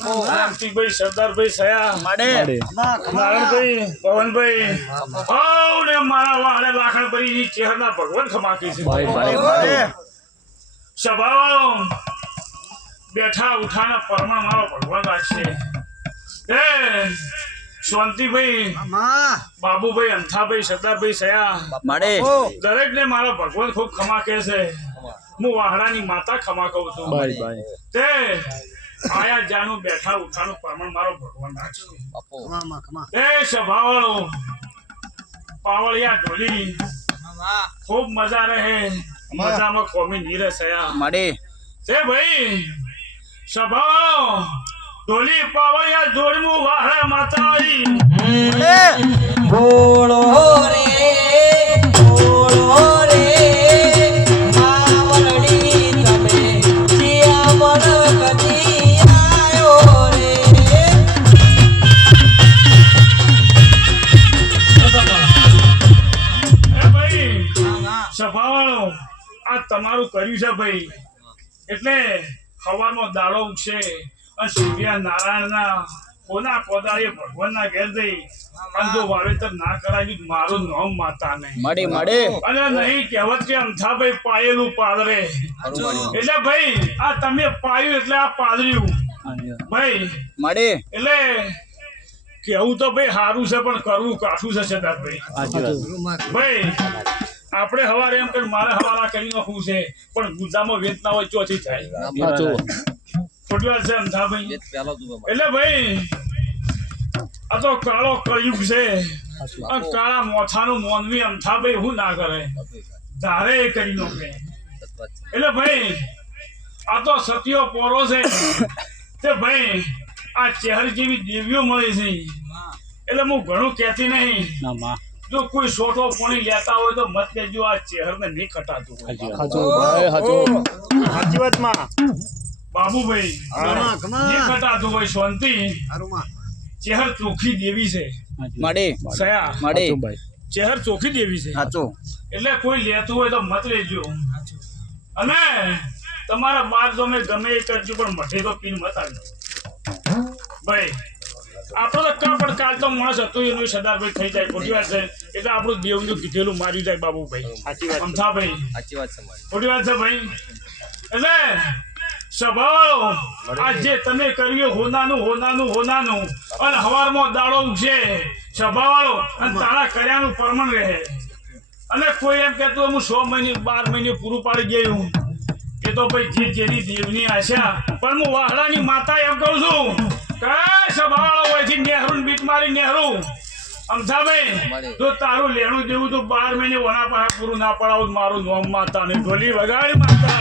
બાપુ રામસિંહભાઈ સરદારભાઈ સયા માડે નારાયણભાઈ પવનભાઈ ને મારા વાળે લાખણભાઈ ચહેરના ભગવાન ખમાકી છે સભાવાળો બેઠા ઉઠાના પરમા મારો ભગવાન રાખશે એ શાંતિભાઈ બાબુભાઈ અંથાભાઈ સરદારભાઈ સયા માડે દરેક ને મારા ભગવાન ખૂબ ખમા કહે છે હું વાહડાની માતા ખમા કહું છું તે આયા જાનું બેઠા ઉઠાનું પ્રમાણ મારો ભગવાન રાખશે એ સભાવાળો પાવળિયા ઢોલી ખૂબ મજા રહે મજામાં કોમી નીરે સયા માડે તે ભાઈ સભાવાળો ઢોલી પાવળિયા જોડમું વાહડા માતા આવી ભોળો રે માવલડી તમે શિયામણ કદી આયો રે એ ભાઈ સભાવાળો આ તમારું કર્યું છે ભાઈ એટલે સવારમાં દાડો ઉગશે અને સૂર્ય નારાયણના કોના પોદાળે ભગવાનના ઘેર જઈ અને જો વાવેતર ના કરાવ્યું મારું નામ માતા નહીં માડે માડે અને નહીં કહેવત કે અમથાભાઈ પાયેલું પાદરે એટલે ભાઈ આ તમે પાયું એટલે આ પાદર્યું ભાઈ માડે એટલે કેવું તો ભાઈ સારું છે પણ કરવું કાઠું છે સરદારભાઈ ભાઈ આપણે હવારે એમ કે મારે હવારા કરી નાખવું છે પણ ગુજામાં વેચ ના હોય ચોથી થાય ખોટી વાત છે અમથાભાઈ એટલે ભાઈ આ તો કાળો કળયુગ છે આ કાળા મોથાનું મોનવી અમથાભાઈ હું ના કરે ધારે એ કરી નાખે એટલે ભાઈ આ તો સતીઓ પોરો છે તે ભાઈ આ ચહેર જેવી દેવીઓ મળી છે એટલે હું ઘણું કહેતી નહીં જો કોઈ છોટો પાણી લેતા હોય તો મત કહેજો આ ચહેરને નહીં ખટાતું બાબુભાઈ નહીં ખટાતું હોય શાંતિ ચહેર ચોખ્ખી દેવી છે માડે સયા માડે ચહેર ચોખ્ખી દેવી છે સાચો એટલે કોઈ લેતું હોય તો મત લેજો અને તમારા બાર જો મેં ગમે એ કરજો પણ મઠે તો પીન મત આવજો ભાઈ આપણો તો કા પણ કાલ તો માણસ હતું એનું સરદારભાઈ થઈ જાય ખોટી વાત છે એટલે આપણું દેવનું કીધેલું મારી જાય બાબુભાઈ અમથાભાઈ ખોટી વાત છે ભાઈ એટલે સભાવાળો આ જે તમે કર્યું હોનાનું અને હવારમાં દાડો ઉગશે સભાવાળો અને તારા કર્યાનું પ્રમાણ રહે અને કોઈ એમ કહેતું હું 6 મહિને 12 મહિને પૂરું પાડી ગયું એ તો ભાઈ જે જેની દેવની આશા પણ હું વાહડાની માતા એમ કહું છું કે સભાવાળો હોયથી નેહરું બીટ મારી નેહરું અમથાભાઈ જો તારું લેણું દેવું તો 12 મહિને વણા પાસે પૂરું ના પડાવું મારું નોમ માતા ને ઢોલી વગાડી માતા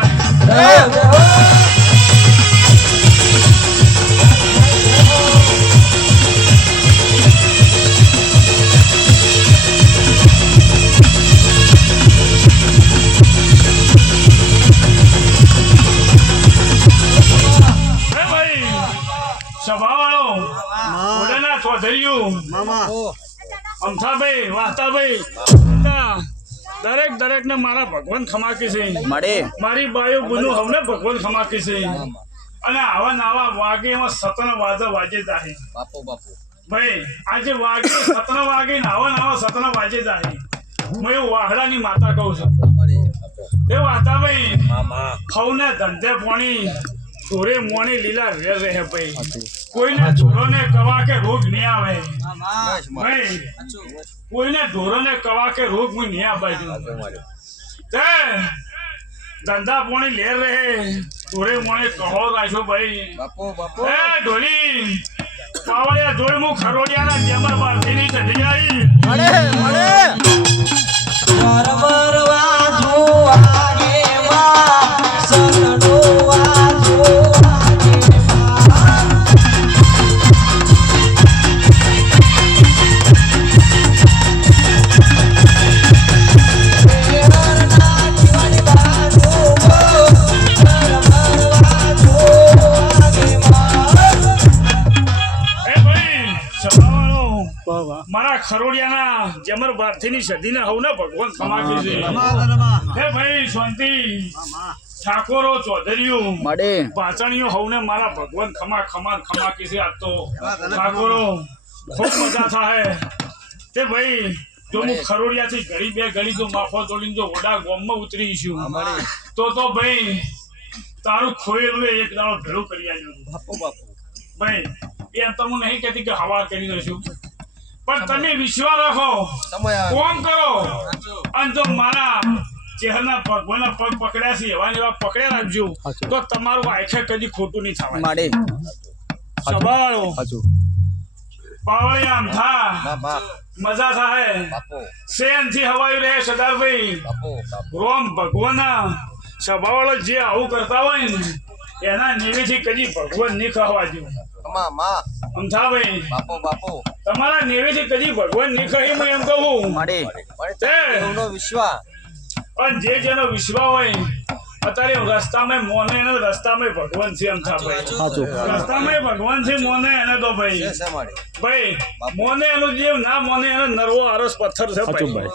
સભાવાળો ઓડાના ચૌધરીયું અમથાભાઈ વાહતાભાઈ દરેક ને મારા ભગવાન ખમાકી છે માડે મારી બાયો ગુનો હવને ભગવાન ખમાકી છે અને આવા નાવા વાગે એમાં સતન વાજે જાય ભાઈ આજે વાગે સતન વાગે ને આવા નાવા સતન વાજે જાય હું એવું વાહડાની માતા કહું છું એ વાહતાભાઈ ખવને ધંધે પોણી ઢોરે મોણી લીલા રહે ભાઈ કોઈને ઢોરોને કવા કે રોગ નહીં આવે ભાઈ કોઈને ઢોરોને કવા કે રોગ નહીં આવે તે ધંધા પોણી લેર રહે ઢોરે મોણે કહો રાખ્યો ભાઈ એ ઢોલી પાવળિયા જોઈ હું ખરોડિયાના જેમર બારથી ચડી આવી પરવરવા જોવાગે માં સતડોવા જોવાગે મારા ખરોડિયાના જેમર બારથી સદીને હવને ભગવાન ખમાકી છે હે ભાઈ શાંતિ ઠાકોરો ચૌધરીઓ મળે પાચણીઓ હવને મારા ભગવાન ખમા ખમા ખમા કીસે આપતો ઠાકોરો ખૂબ મજા થાય તે ભાઈ જો હું ખરોડિયાથી ઘડી બે ઘડી તો માફો તોડીને જો ઓડા ગોમમાં ઉતરીશું તો ભાઈ તારું ખોયેલું એક દાડો ભેળું કરી આવ્યું ભાઈ એમ તો હું નહીં કહેતી કે હવા કરી દઈશું પણ તમે વિશ્વાસ રાખો કોમ કરો અને જો મારા ચહેરના ભગવાનના પગ પકડ્યા છે એવા ને એવા પકડ્યા રાખજો તો તમારું આખે કદી ખોટું નહીં થવાય મળે સવાળો હાચું પાવળિયા આમ થા મજા થાય સેન થી હવાયું રહે સરદારભાઈ રોમ ભગવાન સભાવાળો જે આવું કરતા હોય ને એના નેવેથી કદી ભગવાન નહીં ખાવા દઉં અમથાભાઈ તમારા નેવેથી કદી ભગવાન નહીં ખાઈ હું એમ કહું મળે પણ જે જેનો વિશ્વાસ હોય અત્યારે રસ્તામાં મોને એને રસ્તામાં ભગવાન છે અમથાભાઈ હાચું રસ્તામાં ભગવાન છે મોને એને તો ભાઈ ભાઈ મોને એનું જીવ ના મોને એનો નરવો આરસ પથ્થર છે હાચું ભાઈ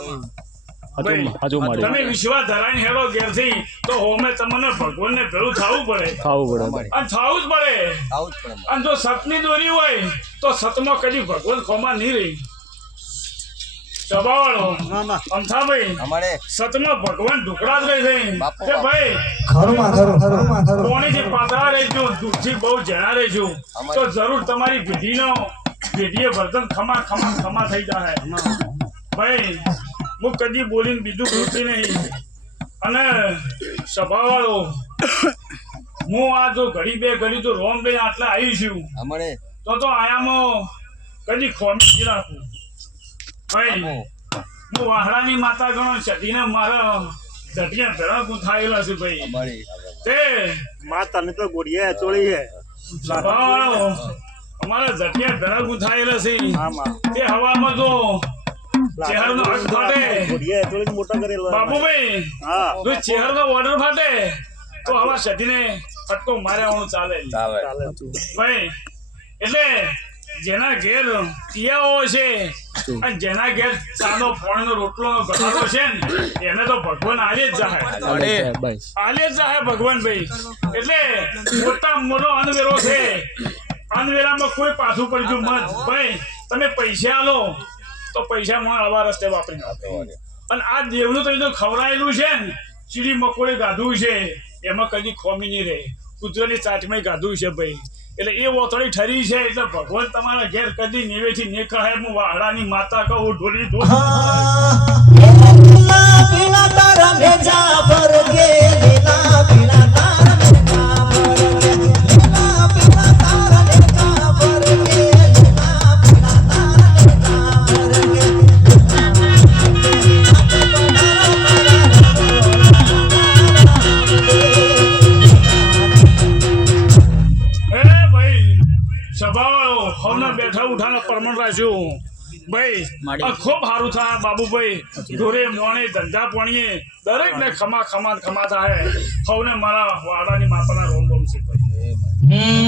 ભાઈ હાચું મળે તમે વિશ્વાસ ધરાઈને હેરો ઘેરથી તો હોમે તમને ભગવાનને ભેળું થવું પડે ખાવું પડે અને થવું જ પડે અને જો સતની દોરી હોય તો સતમાં કદી ભગવાન ખોમાં નહીં રહી સભાવાળો અમથાભાઈ સતમાં ભગવાન ઢુકડા જ રહે છે કે ભાઈ કોણીથી પાતળા રહેજો દૂધથી બહુ જણા રહેજો તો જરૂર તમારી પેઢીએ વર્તન ખમા ખમા ખમા થઈ જાય ભાઈ હું કદી બોલીને બીજું બોલતી નહીં અને સભાવાળો હું આ જો ઘડી બે ઘડી તો રોમ બે આટલા આવી છું તો આયામાં કદી ખોમી રાખું ભાઈ હું વાહડાની માતા ગણો સતીને મારા ધટિયા ભેળા ગુંથાયેલા છે ભાઈ તે માતાને તો ગોળિયા ચોળી હે સભાવાળો અમારા ધટિયા ભેળા ગુંથાયેલા છે તે હવામાં જો ચહેરનો હક ફાટે ગોળિયા ચોળી મોટા કરેલો બાપુભાઈ હા જો ચહેરનો ઓર્ડર ફાટે તો હવા સતીને ફટકો માર્યાવાનું ચાલે ભાઈ એટલે જેના ઘેર તિયાઓ છે અને જેના ઘેર ચાનો ફોણનો રોટલો ઘટાડો છે ને એને તો ભગવાન આલે જ જાય ભગવાન ભાઈ એટલે મોટા મોટો અનવેરો છે અનવેરામાં કોઈ પાછું પડ્યું મત ભાઈ તમે પૈસા આલો તો પૈસા મને આવા રસ્તે વાપરી નાખો અને આ દેવનું તો ખવડાયેલું છે ને ચીડી મકોડી ગાધું છે એમાં કદી ખોમી નહીં રહે કૂતરાની ચાટમાં ગાધું છે ભાઈ એટલે એ ઓતળી ઠરી છે એટલે ભગવાન તમારા ઘેર કદી નેવેથી નીકળે હું વાહડાની માતા કહું ઢોલી સભાવાળો હવને બેઠા ઉઠાને પરમણ રાખ્યું ભાઈ આ ખૂબ સારું થાય બાબુભાઈ ઘોરે મોણે ધંધા પોણીએ દરેક ને ખમા ખમા ખમા થાય હવને મારા વાડાની માતાના રોમ રોમ છે ભાઈ